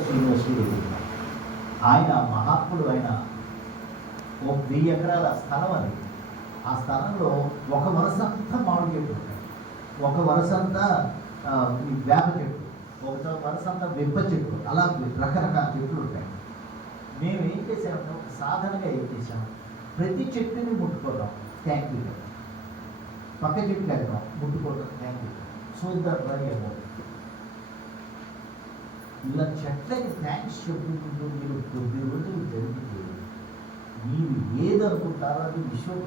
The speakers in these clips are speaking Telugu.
యూనివర్సిటీ వెళ్ళినాం. ఆయన మహాత్ముడు ఆయన 1000 ఎకరాల స్థలం అది. ఆ స్థలంలో ఒక వరుస అంతా మామిడి చెట్లు ఉంటాయి, ఒక వరుస అంతా ఈ వేప చెట్టు, ఒక వరుస అంతా వెప్ప చెట్టు, అలా రకరకాల చెట్లు ఉంటాయి. మేము ఏం చేసామంటే ఒక సాధనగా ఏం చేసాం, ప్రతి చెట్టుని ముట్టుకోవడం థ్యాంక్ యూ, పక్క చెట్టు కట్టడం ముట్టుకోవడం థ్యాంక్ యూ, చూద్దాం ట్రై అవ్వదు. ఇలా చెట్లకి థ్యాంక్స్ చెప్పుకుంటూ మీరు కొద్ది రోజులు జరిగితే మీరు ఏదనుకుంటారో అది విశ్వం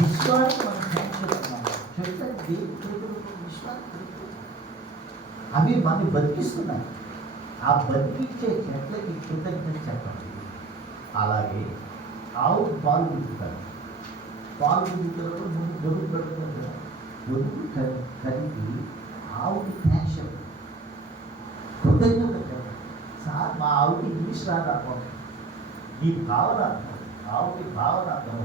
విశ్వానికి మనం థ్యాంక్స్ చెప్తున్నాం. చెట్లకి విశ్వానికి అవి మనని బతికిస్తున్నాయి. ఆ బతికించే చెట్లకి కృతజ్ఞత చెప్పండి. అలాగే ఆవు పాలు పుట్టుతారు, పాలు పుట్టుతారు ముందు బొదుగు పెడుతుంది కదా, బొదుగు కలిపి ఆవుకి థ్యాంక్స్ చెప్పండి, కృతజ్ఞత చెప్పండి. సార్ మా ఆవుకి ఇంగ్లీష్ రాదు అర్థం, ఈ భావన అర్థం, ఆవుకి భావన అర్థం.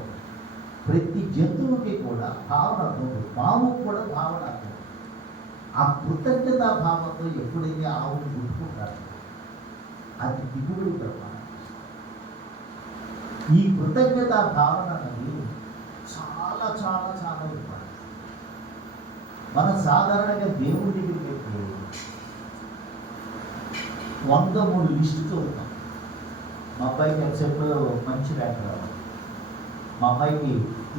ప్రతి జంతువుకి కూడా భావన అర్థం, పావుకు కూడా భావన అర్థం. ఆ కృతజ్ఞతా భావంతో ఎప్పుడైతే ఆవుని గుర్తుకుంటారో అది దిగుడు బ్రహ్మ. ఈ కృతజ్ఞతా భావన అనేది చాలా చాలా చాలా ఇంపార్టెంట్. మనం సాధారణంగా దేవుడి దగ్గరికి వెళ్తే 103 లిస్టు చదువుతాం. మా అబ్బాయికి ఎంసెట్లో మంచి ర్యాంక్ రావాలి, మా అమ్మాయికి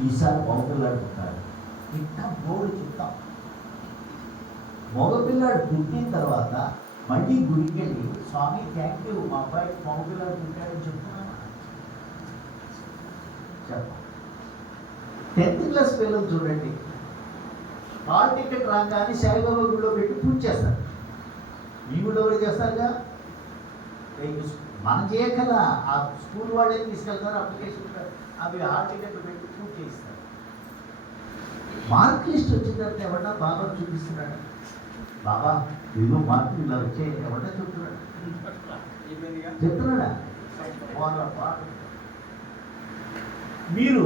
ఈసారి మగపిల్లాడు పుట్టాలి, ఇంకా బోర్డు చెప్తాం. మగపిల్లాడు పుట్టిన తర్వాత మళ్ళీ గుడికి వెళ్ళి స్వామి థ్యాంక్ యూ మా అబ్బాయికి మగపిల్లాడు పుట్టాడని చెప్తున్నాను. చెప్ప 10th క్లాస్ పిల్లలు చూడండి, హాల్ టికెట్ రాగానే సాయిబాబా గుడిలో పెట్టి పూజ చేస్తారు. మీ గుడిలో కూడా చేస్తారుగా, మనం చేయగల ఆ స్కూల్ వాళ్ళే తీసుకెళ్తారు, అప్లికేషన్ అవి హాల్ టికెట్ పెట్టి పూజ చేస్తారు. మార్క్ లిస్ట్ వచ్చిన తర్వాత ఎవరన్నా బాబా చూపిస్తున్నాడు, బాబా ఇదిగో మార్కులు ఇలా వచ్చాయి ఎవరన్నా చెప్తున్నాడు, చెప్తున్నాడా? మీరు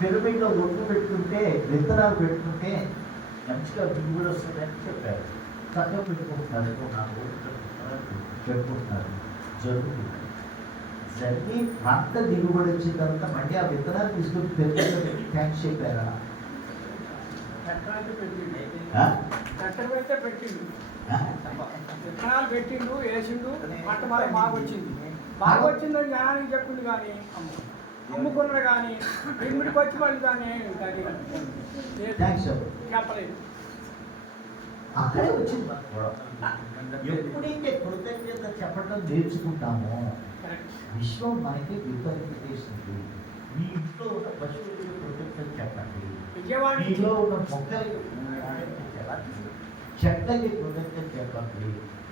పిరమిడ్లో ఒట్టు పెట్టుకుంటే విత్తనాలు పెట్టుకుంటే మంచిగా దిగుబడి వస్తుందని చెప్పారు. చక్కగా పెట్టుకుంటున్నారు, పెట్టుకుంటున్నారు, జరుగుతుంది. జరిగి పంట దిగుబడి వచ్చిన తర్వాత మళ్ళీ ఆ విత్తనాలు తీసుకుని పెరుగులో పెట్టి థ్యాంక్స్ చెప్పారా? విత్తనాలు పెట్టిండు, వేసిండు, పంట బాగా వచ్చింది, బాగా వచ్చిందని జ్ఞానానికి చెప్పింది. కానీ అమ్ముకున్నాడు, కానీ ఇమ్మడికి వచ్చి వాళ్ళు దాన్ని చెప్పలేదు. అక్కడే వచ్చింది. ఎప్పుడైతే కృతజ్ఞత చెప్పడం నేర్చుకుంటామో విశ్వం మనకి విపరీతేస్తుంది. మీ ఇంట్లో ఉన్న పశువులకు కృతజ్ఞత చెప్పండి, మీలో ఉన్న మొక్కలకి చెట్లకి కృతజ్ఞత చెప్పండి,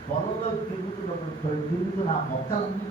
పొలంలో తిరుగుతున్నప్పుడు తిరుగుతున్న ఆ మొక్కలన్నీ